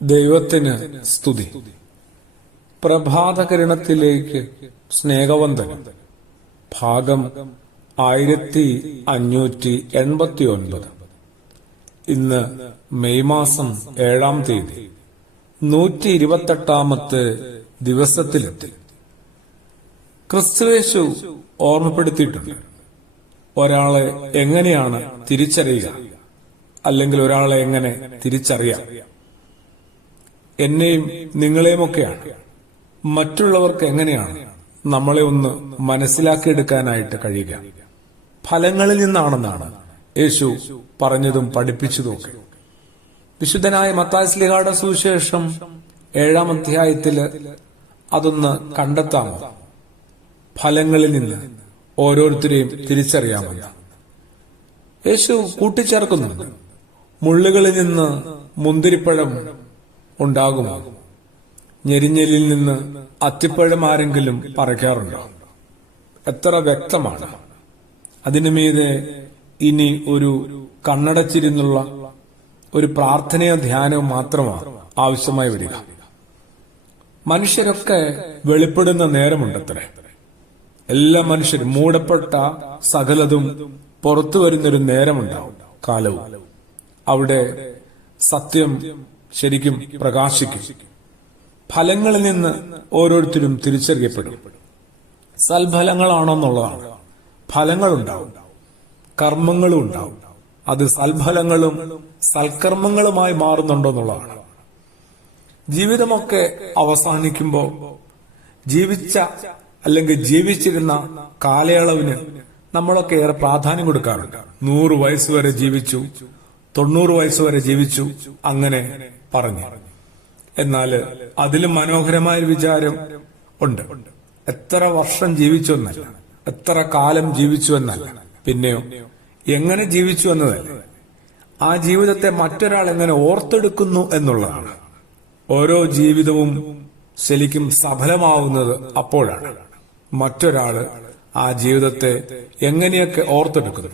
ദൈവത്തിന് സ്തുതി. പ്രഭാതകിരണത്തിലേക്ക് സ്നേഹവന്ദനം. ഭാഗം 1589. ഇന്ന് മെയ് മാസം 7-ാം തീയതി 128-ാമത്തെ ദിവസത്തിലെത്തി. ക്രിസ്തുയേശു ഓർമ്മപ്പെടുത്തിയിട്ടുണ്ട്, ഒരാളെ എങ്ങനെയാണ് തിരിച്ചറിയുക, അല്ലെങ്കിൽ ഒരാളെ എങ്ങനെ തിരിച്ചറിയാം. എന്നെയും നിങ്ങളെയുമൊക്കെയാണ്. മറ്റുള്ളവർക്ക് എങ്ങനെയാണ് നമ്മളെ ഒന്ന് മനസ്സിലാക്കിയെടുക്കാനായിട്ട് കഴിയുക? ഫലങ്ങളിൽ നിന്നാണെന്നാണ് യേശു പറഞ്ഞതും പഠിപ്പിച്ചതുമൊക്കെ. വിശുദ്ധനായ മത്തായി ശ്ലീഹായുടെ സുവിശേഷം 7-ാം അധ്യായത്തില് അതൊന്ന് കണ്ടെത്താമോ? ഫലങ്ങളിൽ നിന്ന് ഓരോരുത്തരെയും തിരിച്ചറിയാമെന്ന് യേശു കൂട്ടിച്ചേർക്കുന്നുണ്ട്. മുള്ളുകളിൽ നിന്ന് മുന്തിരിപ്പഴം ഉണ്ടാകുമോ? ഞെരിഞ്ഞലിൽ നിന്ന് അത്തിപ്പഴം ആരെങ്കിലും പറിക്കാറുണ്ടോ? എത്ര വ്യക്തമാണ്. അതിനുമീതെ ഇനി ഒരു കണ്ണടച്ചിരുന്നുള്ള ഒരു പ്രാർത്ഥനയോ ധ്യാനവും മാത്രമാണ് ആവശ്യമായി വരിക. മനുഷ്യരൊക്കെ വെളിപ്പെടുന്ന നേരമുണ്ടത്രേ. എല്ലാ മനുഷ്യരും മൂടപ്പെട്ട സകലതും പുറത്തു വരുന്നൊരു നേരമുണ്ടാവും, കാലവും. അവിടെ സത്യം ശരിക്കും പ്രകാശിക്കും. ഫലങ്ങളിൽ നിന്ന് ഓരോരുത്തരും തിരിച്ചറിയപ്പെടും. സൽഫലങ്ങളാണെന്നുള്ളതാണ്. ഫലങ്ങളുണ്ടാവും, കർമ്മങ്ങളും ഉണ്ടാവും. അത് സൽഫലങ്ങളും സൽക്കർമ്മങ്ങളുമായി മാറുന്നുണ്ടോ എന്നുള്ളതാണ്. ജീവിതമൊക്കെ അവസാനിക്കുമ്പോൾ ജീവിച്ച അല്ലെങ്കിൽ ജീവിച്ചിരുന്ന കാലയളവിന് നമ്മളൊക്കെ ഏറെ പ്രാധാന്യം കൊടുക്കാറുണ്ട്. 100 വയസ്സ് വരെ ജീവിച്ചു, 90 വയസ്സ് വരെ ജീവിച്ചു, അങ്ങനെ പറഞ്ഞു. എന്നാൽ അതിലും മനോഹരമായ വിചാരം ഉണ്ട്. എത്ര വർഷം ജീവിച്ചു എന്നല്ല, എത്ര കാലം ജീവിച്ചു എന്നല്ല, പിന്നെയോ എങ്ങനെ ജീവിച്ചു എന്നതല്ല, ആ ജീവിതത്തെ മറ്റൊരാൾ എങ്ങനെ ഓർത്തെടുക്കുന്നു എന്നുള്ളതാണ്. ഓരോ ജീവിതവും ശരിക്കും സഫലമാവുന്നത് അപ്പോഴാണ്. മറ്റൊരാള് ആ ജീവിതത്തെ എങ്ങനെയൊക്കെ ഓർത്തെടുക്കുന്നു.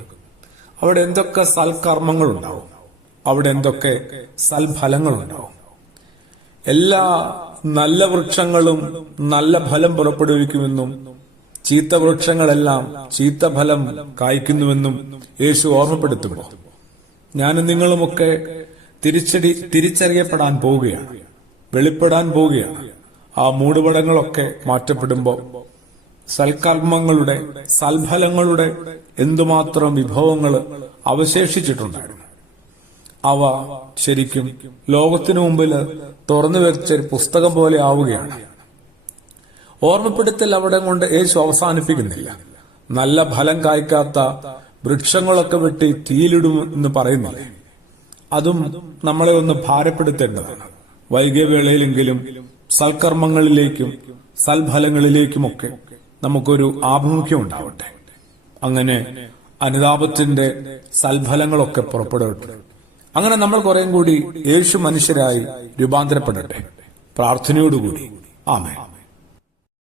അവിടെ എന്തൊക്കെ സൽക്കർമ്മങ്ങളുണ്ടാവും, അവിടെ എന്തൊക്കെ സൽഫലങ്ങളുണ്ടാവും. എല്ലാ നല്ല വൃക്ഷങ്ങളും നല്ല ഫലം പുറപ്പെടുവിക്കുമെന്നും ചീത്ത വൃക്ഷങ്ങളെല്ലാം ചീത്ത ഫലം കായ്ക്കുന്നുവെന്നും യേശു ഓർമ്മപ്പെടുത്തുമ്പോൾ ഞാനും നിങ്ങളുമൊക്കെ തിരിച്ചറിയപ്പെടാൻ പോവുകയാണ്, വെളിപ്പെടാൻ പോവുകയാണ്. ആ മൂടുപടങ്ങളൊക്കെ മാറ്റപ്പെടുമ്പോൾ സൽക്കർമ്മങ്ങളുടെ സൽഫലങ്ങളുടെ എന്തുമാത്രം വിഭവങ്ങൾ അവശേഷിച്ചിട്ടുണ്ടായിരുന്നു. അവ ശരിക്കും ലോകത്തിനു മുമ്പിൽ തുറന്നു വെച്ച പുസ്തകം പോലെ ആവുകയാണ്. ഓർമ്മപ്പെടുത്തൽ അവിടെ കൊണ്ട് യേശു അവസാനിപ്പിക്കുന്നില്ല. നല്ല ഫലം കായ്ക്കാത്ത വൃക്ഷങ്ങളൊക്കെ വെട്ടി തീയിലിടും എന്ന് പറയുന്നില്ലേ? അതും നമ്മളെ ഒന്ന് ഭാരപ്പെടുത്തേണ്ടതാണ്. വൈകിയ വേളയിലെങ്കിലും സൽക്കർമ്മങ്ങളിലേക്കും സൽഫലങ്ങളിലേക്കുമൊക്കെ നമുക്കൊരു ആഭിമുഖ്യം ഉണ്ടാവട്ടെ. അങ്ങനെ അനുതാപത്തിന്റെ സൽഫലങ്ങളൊക്കെ പുറപ്പെടട്ടെ. അങ്ങനെ നമ്മൾ കുറേം കൂടി യേശു മനുഷ്യരായി രൂപാന്തരപ്പെടട്ടെ. പ്രാർത്ഥനയോടുകൂടി ആമേൻ.